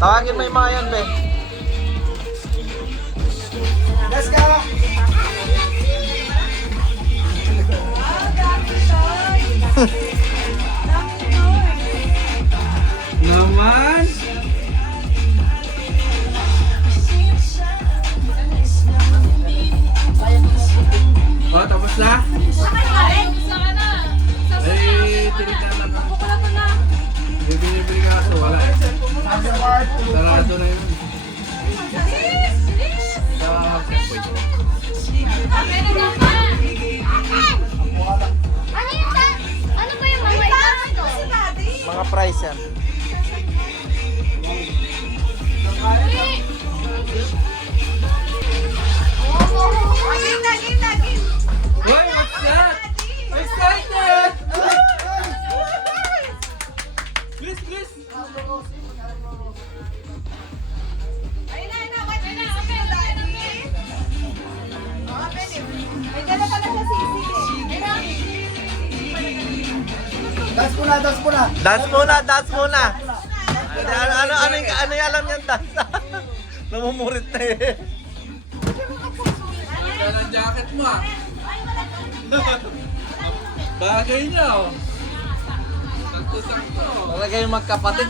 Tawagin mo yung mga yan, be. Let's go! Naman! Oh, tapos na? Ay, tinignan lang ako. Bibili kaso, wala eh. Sarado na yun. Sa checkpoint. Ano ba yung mga ito? Mga price yan. Uy, what's that? Excited! Please, please! Dance muna, dance muna! Dance muna, dance muna. Ano yung alam niyan dance? Namumurit na eh. Yan ang jacket mo ah. Bagay niya oh. Sakto-sakto. Talaga yung magkapatid.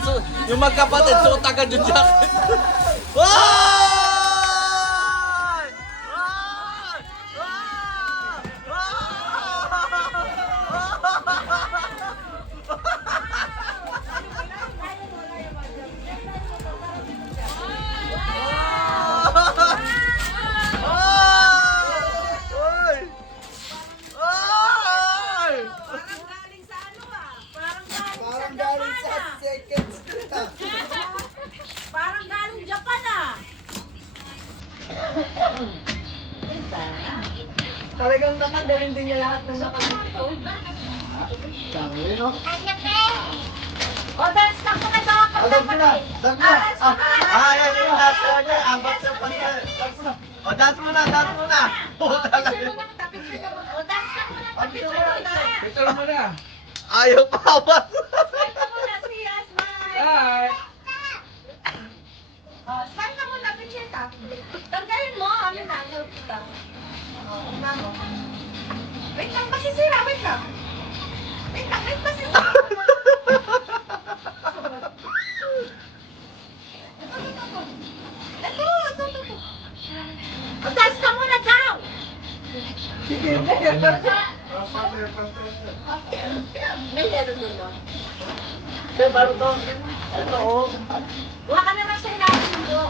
Yung magkapatid, suot agad yung jacket. Wow! Parang galing sa second street ah. Parang galing Japan ah. Talagang nakagaling din niya lahat ng nakagito. Sabi, no? O, dance na ko na mga Dance muna! Dance muna! Yan yung dance muna niya. Ambas yung pantay. Dance muna! O, dance muna, dance muna. Oh, talaga. O, dance na muna. Picture muna! Picture mo na. Ayaw pa ba? Dance muna si Asmay. Hi! O, saan ka muna, Pichita? Tanggalin mo, amin na. Wait lang, masisira. Wait lang. Wait lang, masisira. Ito. O, dance ka muna daw. May lero nun, no? Ito, oh. Huwag ka naman sa ilalim mo.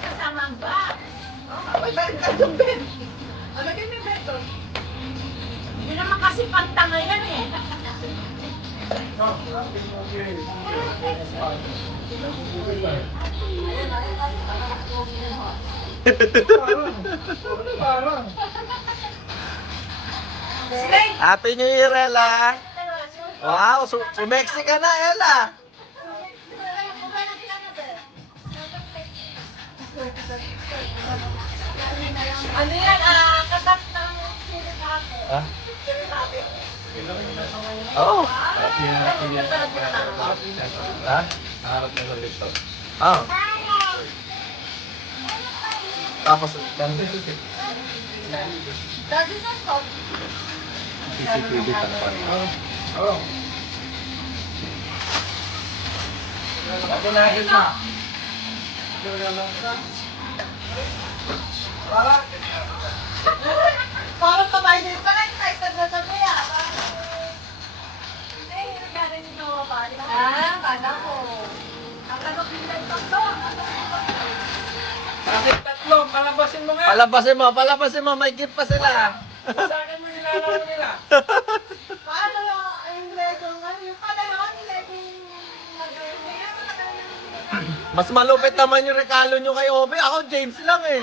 Kasama ang bag. May bag ka doon, Ben! Alagay mo yung beto. Hindi naman kasi pantanga yan eh. Parang! Happy New Year, Ella. Wow, sumexy ka na, Ella. Ano yan? Katas ng sirikate. Ha? Oh. Ha? Oh. Tapos, Dati sa top. CCTV tapan. Oo. Patunahin na. Parang kamay din pa lang. Excited na sa kuya. Eh, nagkarin nito mga pala. Kala ko. Ang tanong nila ito. Bakit tatlo? Palabasin mo nga. Palabasin mo, may gift pa sila. Sa akin mo nilalaro nila. Paano yung Lego? Yung pala yun, yung Lego Mas malupit naman yung regalo nyo kay Obe. Ako, James lang eh.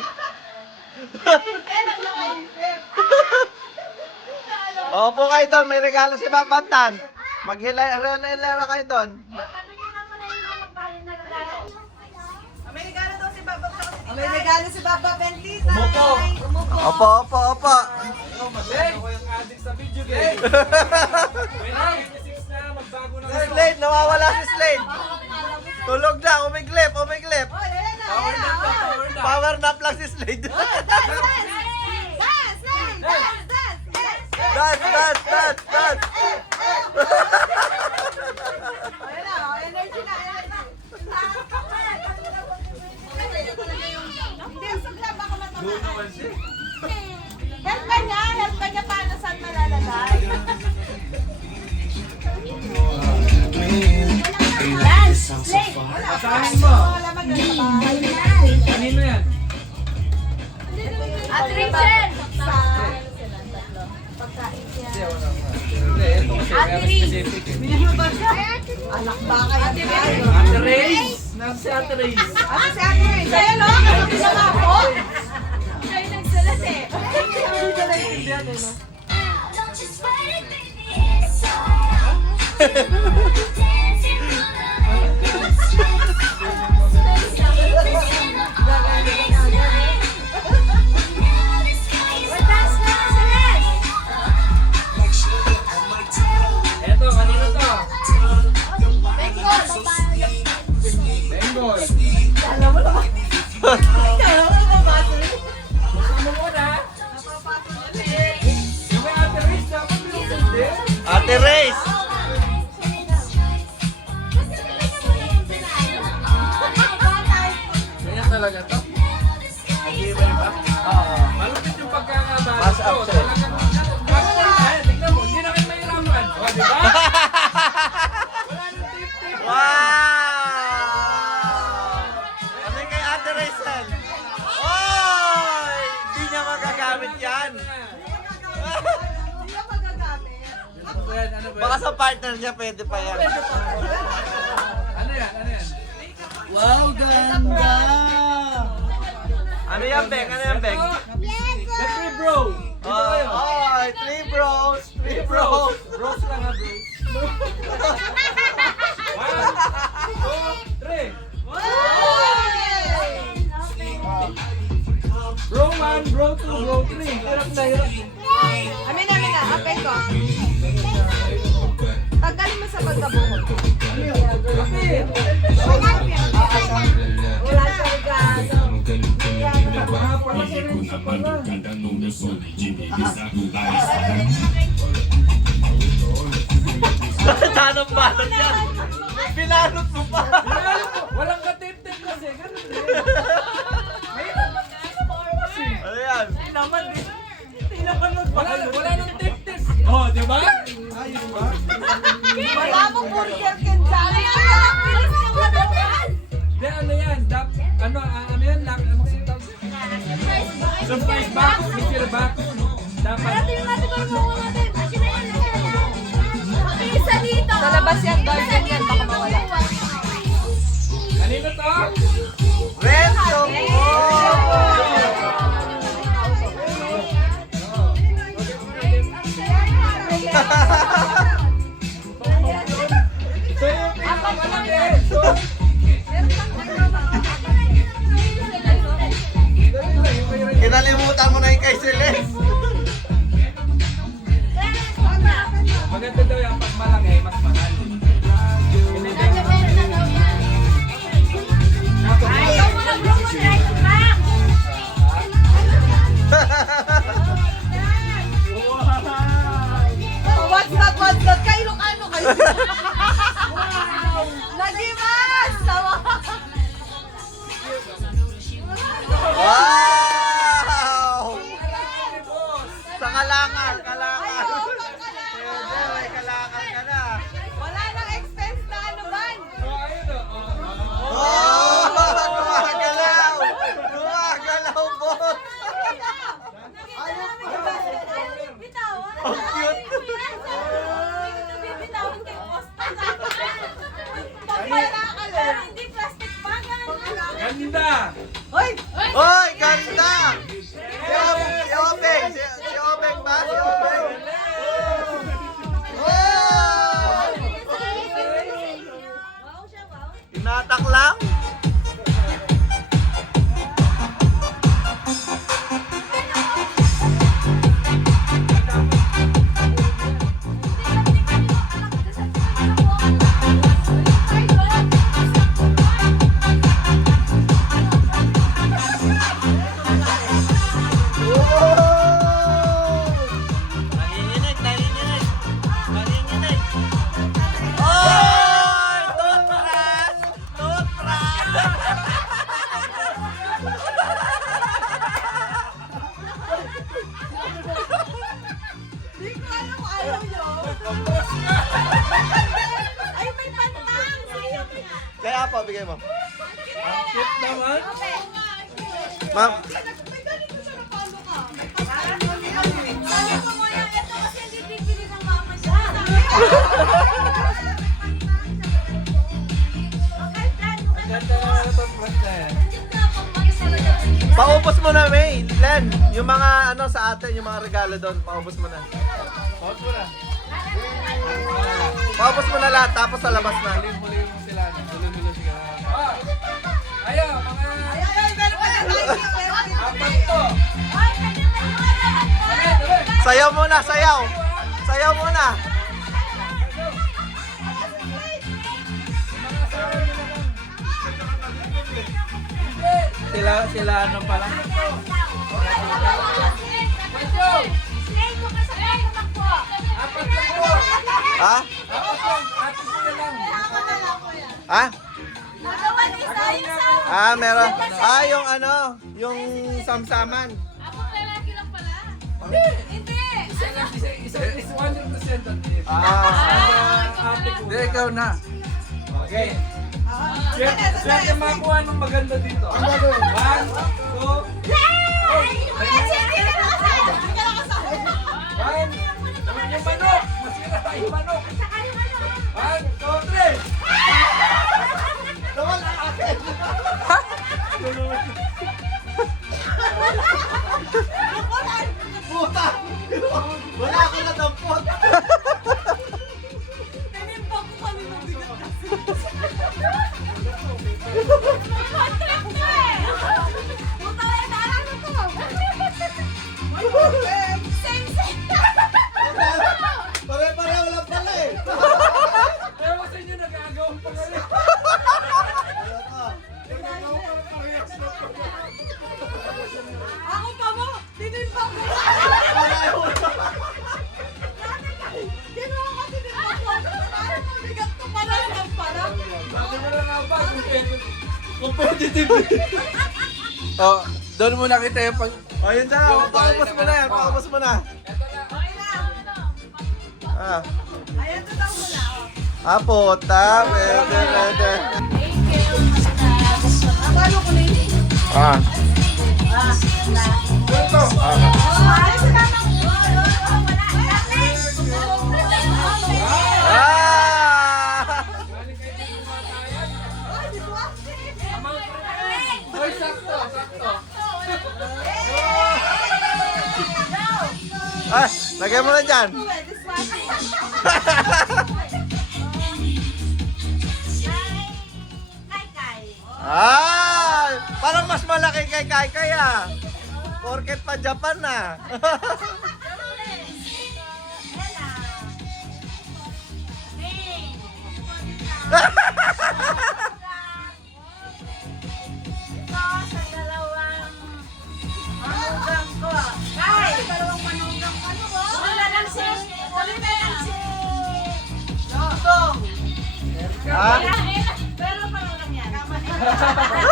Opo kayo doon, may regalo si Babantan. Maghila kayo doon. May regalo daw si Babak sa May regalo si Papa Bentita. Umupo. Opo, opo, opo. Ako yung addict sa video game. May 96 na, magbago na Si Slade, nawawala si Slade. Tulog na, umiglip, umiglip. Oh, ayan na, Power ayan na. nap, Oh. power nap. Power nap lang si Slade. Dance, dance, dance, dance. Ayan na, oh, energy na, energy. Hindi, sagla, baka matamaan. Help ka niya paano saan malalagay. Asahin mo. Wala mag-alabay. Kanino yan? At Rachel! Hindi, ito kasi meron specific eh. Anak ba kayo? Ate Reyes! Nasa si Ate Reyes. Ano si Ate Reyes? Sa'yo, no? Kasi sa ako. Siya yung nagsulat eh. Eto, kanino to? Bengal. Buksan mo muna. Yung may Ate Reyes, dapat binuksan din. Ate Reyes. Ganyan talaga to? Nag-iwalay ba? Oo. Malupit yung pagkakabalo Pass to. up, sir. Talagang, tignan mo, hindi na kayo mahirapan. O, di ba? Wala nang tip-tip. Wow! Ano yung kay Ate Rachel? Oy! Hindi niya magagamit yan. Hindi ka magagamit. Ano ba yan? Ano ba yan? Baka sa partner niya pwede pa yan. Ano yan? Ano yan? Ano yan, Beng? Ano yan, Beng? The Three Bro. Dito kayo. Oy, three bros. Three bros. Bros lang ha, bros. 1, 2, 3. Bro 1, bro 2, bro 3. Hirap na hirap. Amin na, apay ko. Tanggalin mo sa pagkabuhol. Kapit. Wala sa regalo. Tanong balot yan. Pinalot mo pa. Walang katip-tip kasi. Ganun din. Ano yan? Wala nang tip-tip. Oh, di ba? Wala mo burger kin dyan. Di, ano yan? Ano yan? Ano kasi tawag? Surprise box. Mr. Box. Dapat. Isa dito! Sa labas yan, garden yan, baka mawala. Kanino to? Renzo. So yung pinakamalaki. So, Kinalimutan mo na yung kay Celeste. maganda daw yung pag malaki, mas mahal. Hindi daw. Ayaw mo na bro mo, try to back! What's that? Kayo ano kayo? Nagimas! Tawa! Wow! Sa kalangan. Pwede, may kalangan ka na. Wala nang expense na ano ban. So, ayun o. Oh! Gumagalaw! Gumagalaw, boss! Ang cute! Bibitawan kay Oscar. Pagpalakalo. Hindi plastic bag. Ganda! Hoy! Hoy, ganda! Si Obeng! Si Obeng ba? Si Obeng! Oh! Wow siya, wow. Tinatak lang? Kaya Apo, bigay mo. Cute naman. Ma'am, Sabi ko mo yan, ito kasi hindi bibili ng mama siya. Okay, plan mo ka. Ganda naman itong brush na yan. paubos mo na, May. Len, yung mga ano sa atin, yung mga regalo doon, paubos mo na. Pause mo na. Paubos mo na lahat, tapos sa labas na. Muli mo sila. Tuloy-tuloy sila. Ayaw, mga... Apat to. Sayaw muna, sayaw. Sayaw muna. Sila ano pala? Apat lang po. Ha? Apat lang. Apat sila lang. Ha? Meron. Yung ano, yung samsaman. Isa lang, isa is 100% at least. Ate ko. Hindi, ikaw na. Okay. Swerte makuha ng maganda dito. 1, 2, 1. Yung manok. Masira yung manok. 1, 2, 3. Nawala akin. Puta! Wala akong nadampot. Pare-pareho lang pala eh. Ewan sa inyo, nag-aagawang pangalit. Ako pa mo! Tinimba ko! Ginawa ko tinimba ko! Parang mabigat ko pala ng parang. Sabi mo lang nga ba? Competitive. Oh, doon muna kita yung pag... Ayun na lang, paubos mo na yan, paubos mo na. Okay na. Ah. Ayan, tutaw mo na. Apo, ta, pwede. Thank you. Ang ano ko na yun? Ah. Ah! Hoy, sakto, sakto. Ah, lagay mo na dyan. Ah! Parang mas malaki kay Kai Kaya. Porket pa Japan na. Ah? Pero parang lang yan. Parang lang yan.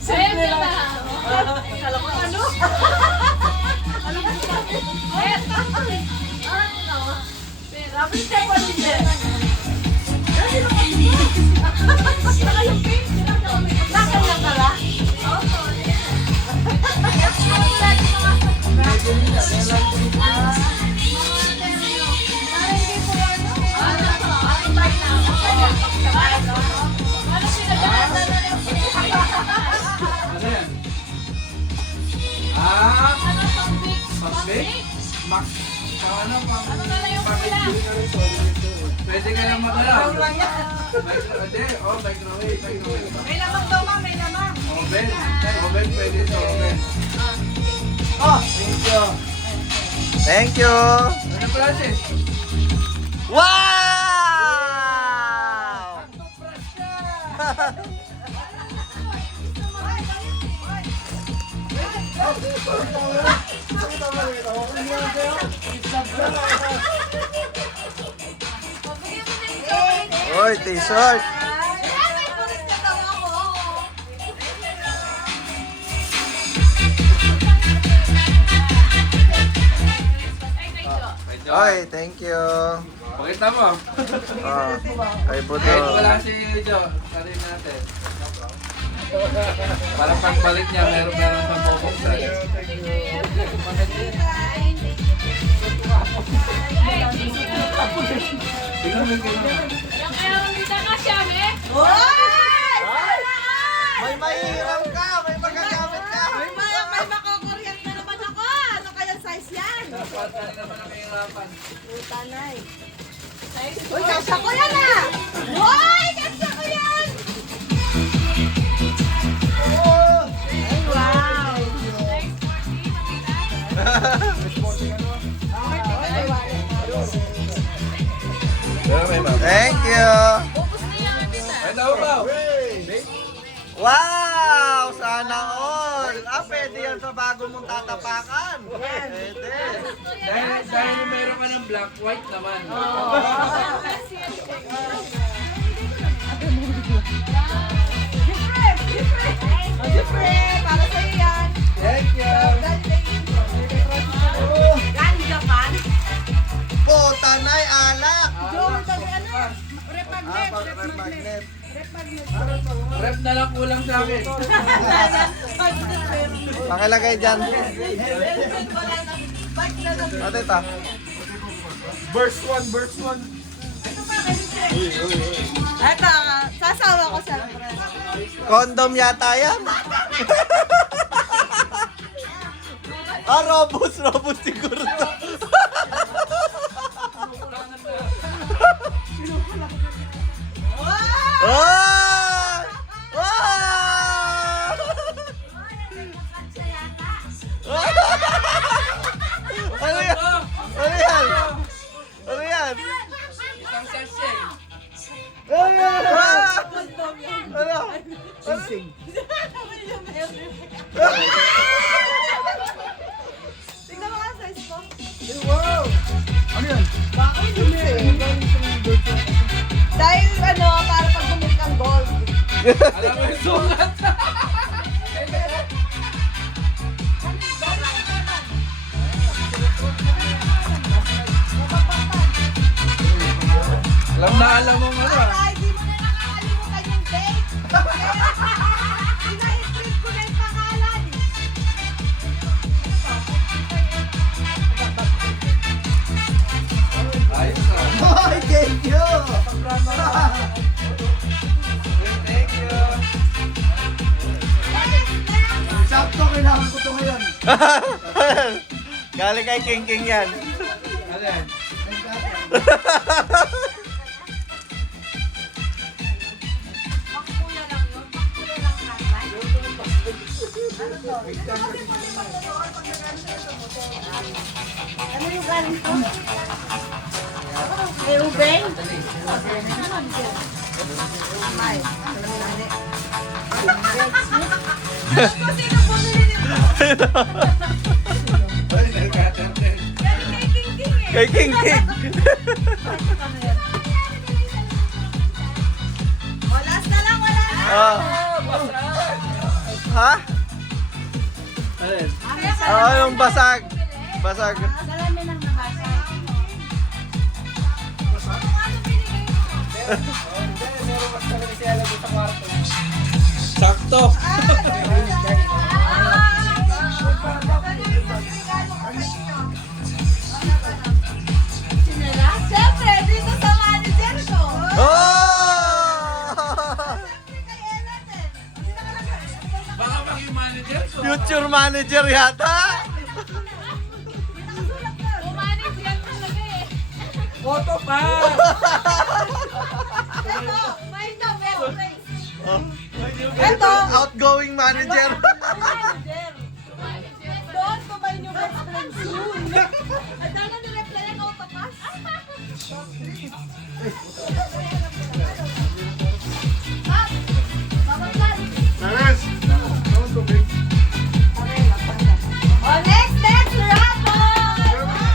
Simple lang. Kala ko ano? Ano ba siya? Ano? Rapid step pa din siya. Kasi yung pink. Lakal lang pala. Ano yan? Ah, pag-bake? Max. Ano pang... Pwede ka lang magalaw. Pwede, oh, microwave. May lamang daw, ma'am. May lamang. Oven. Oven, pwede sa oven. Oh, thank you. Ano process? Wow! Oy, t-shirt. May kulit ka daw ako. Oy, thank you. Pakita mo. Oh, kay Kahit Budo. wala si Jo, sarin natin. Para pagbalik niya, meron sa bubuksan. Tingnan mo yung May mahirap ka, may magagamit ka. May makukuryat na naman ako. Ano kaya size yan? dapat na naman ang kahirapan. Tanay. Uy, kasya ko yan ah! Uy, kasya ko yan! Ay, wow! Thank you. Ay, daw ba? Wow! Sana all! Pwede yan sa bago mong tatapakan. Pwede. Dahil meron ka ng black, white naman. Jeffrey, para sa'yo yan. Thank you. Galing Japan. Tanay, alak! Magnet. Rep na lang kulang sa akin. Pakilagay dyan. Ate ta. Verse 1, verse 1. Eto, sasawa ko sa Condom yata yan. Robust siguro to. Oh! Oh! Ano yan? Ano yan? Ano yan? Isang sachet. Ano yan? Ano? Tingnan mo nga size ko. Dahil para pag bumili kang gold. Alam mo yung sulat. Alam mo ano. Para hindi mo na nakakalimutan yung date. Ina-print ko na yung pangalan. Ayos na. Ay, thank you! Thank you. Sakto, kailangan ko ito ngayon. Galing kay King King yan. Ano yan? Pakpuya lang yun. Pakpuya lang natin. Ano yung galing ko? May ubeng? Amay. Sino bumili nito? Ay, nagkaterte. Galing kay King King eh. Kay King King. Walas na lang, wala na. Oh. Ha? Oo, yung basag. Basag. Salamin lang nabasa. Sakto. Siyempre, dito sa manager ko. Oh! Baka maging manager ko. Future manager yata. Photo pa. Ito. Outgoing manager. Doon ko ba yung best friend soon? At dahil na-reply ang autopass? Oh, next, raffle! Ano ba?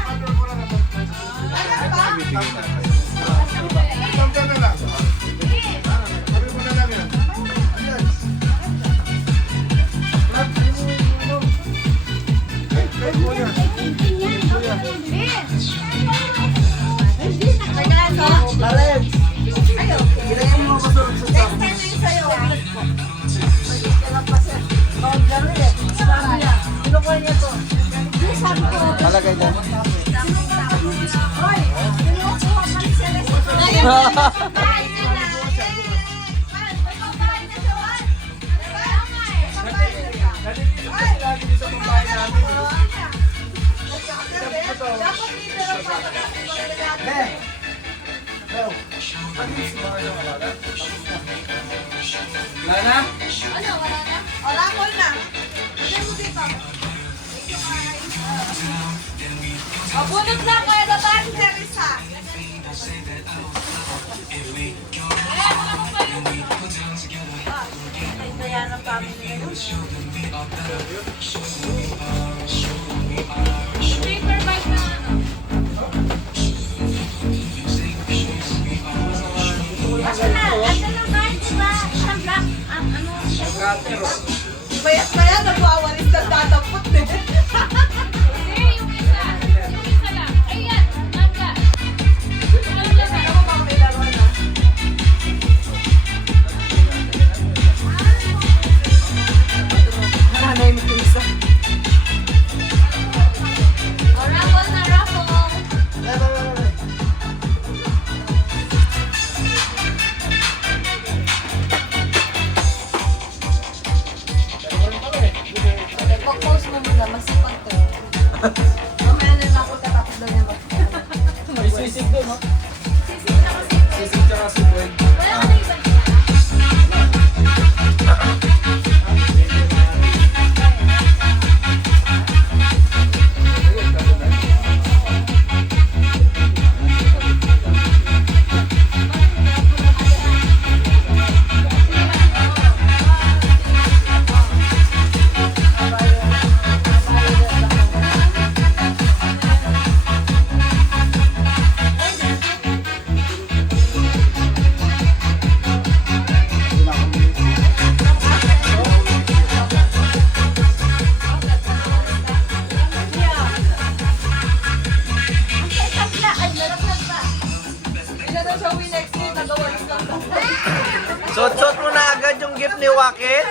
Palagay dyan. Nandito kasi lagi dito sa bahay namin. Wala na? Ano, wala na? Wala ko na. Bigay mo dito. Bunot lang kaya dapat si Teresa. Kaya ng family na yun. Paper bag na ano? Asa na? Asa na ba? Diba? Isang black? Ano? Bayat-bayat, nagwawalis ng tatapot eh. Hindi, yung isa. Yung isa lang. Ayan, mangga. Ano lang Ano mo mga may laro na? Nanay mo yung isa. O, raffle na raffle. Pag-post mo muna, masipag to. Mamaya na lang ako tatapos daw niya ba? May sisig doon, no? Sisig na kasi. Sisig tsaka si Gwen. Wala ka na iba niya. Ilan na siya uwi next week, nagawalis lang daw. Suot-suot mo na agad yung gift ni Wakit.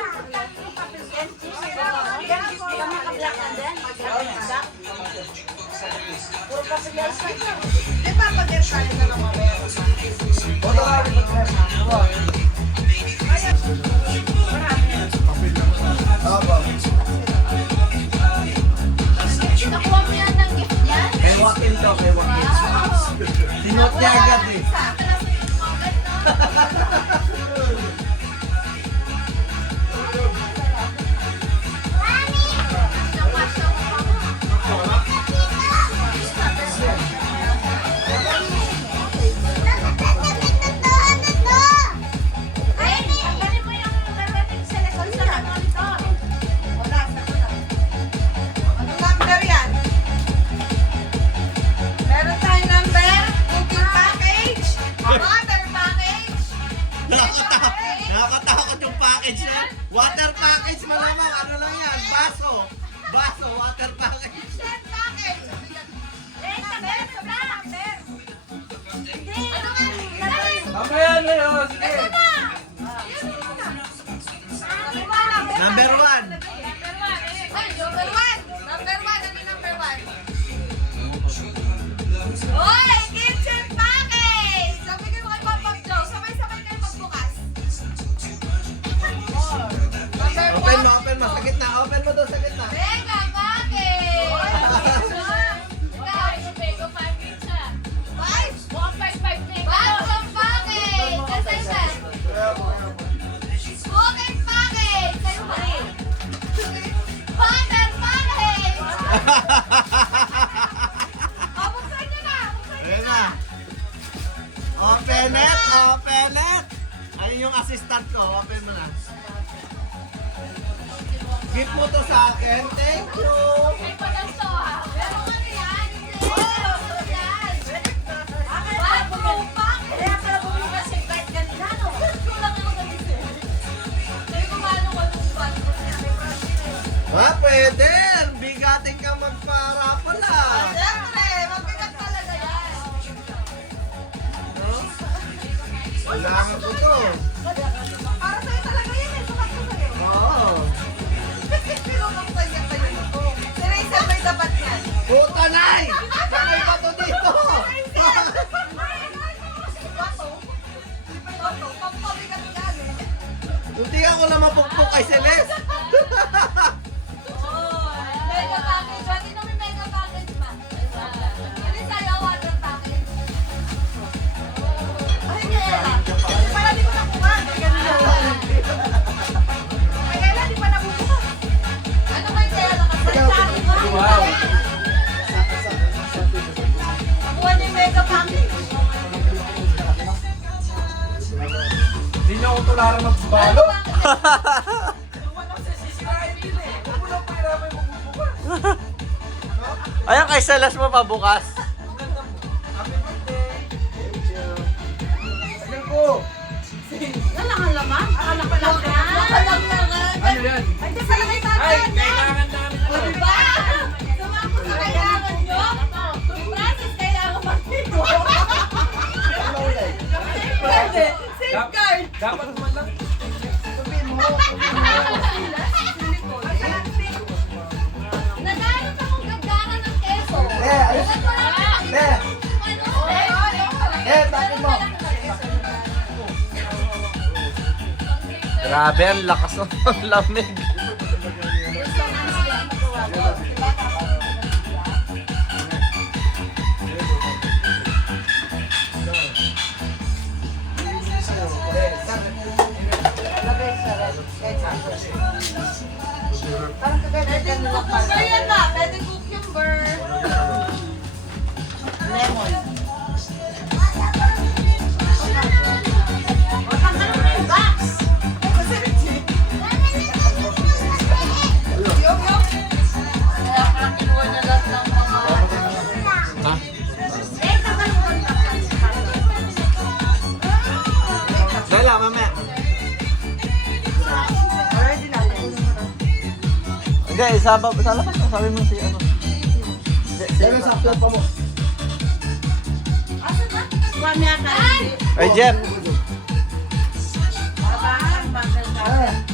Di ba pag-airtime na lang mamaya? Nakuha mo yan ng gift niya? Kay Wakit daw, kay Wakit. Sinuot niya agad eh. Anong number yan? Meron tayong number, cooking package, water package. Nakakatakot yung package na. Water package malamang. Ano lang yan? Baso. Baso, water package. Mamaya na yun, sige. Number 1. Oy, kitchen package! Sabi ko kay Papa Joe, sabay-sabay kayo magbukas. Open mo, open mo. Sa gitna. Open mo doon sa gitna. Mega package! Ikaw, Bego package siya. 155 mega. Bagong package! Kasi siya. Cooking package! Sa'yo ba rin? Butter package! Buksan nyo na! Ayan na. Open it, open it. Ayun yung assistant ko. Open mo na. Gift mo to sa akin. Thank you. May padasto ha. Pero ano yan? Oh, yan. Bagong package! Kaya pala bumukas yung kahit ganito. Kulang ako ganito. Sabi ko, paano ko nung bago niya? May problem. Ha, pwede. Bigatin ka magparapol ah. Siyempre, mabigat talaga yan. No? Kailangan ko to. Para sa'yo talaga yan eh, sukat ko sa'yo. Oo. Pero kapag sa'yo na to. ko na mapukpok kay Celeste. Mega package. Pwede namin mega package ba? Hindi sa'yo, water package. Ay, Ella. Para di ko nakuha. Ay, Ella, di pa nabubukas. Ano ba yung Ella? Kasi sa akin mo. Wow. Nakuha niya yung mega package. Hindi niya ako tularan magbalo. Ayan kay Celeste mo pa bukas. Nalangan laman? Nalangan laman. Ano yan? Ay, di pala may Ay, tatay. kailangan namin. O, diba? Sumako sa kailangan nyo. Francis, kailangan mag-ito. Pwede. Safeguard. Dapat naman lang. Nagalit akong gagara ng keso. Grabe, ang lakas ng lamig. Pwede cucumber yan na. Pwede cucumber. Lemon. Dala, mamaya. Okay, sabi mo si ano. Ay, Jeff. Bye.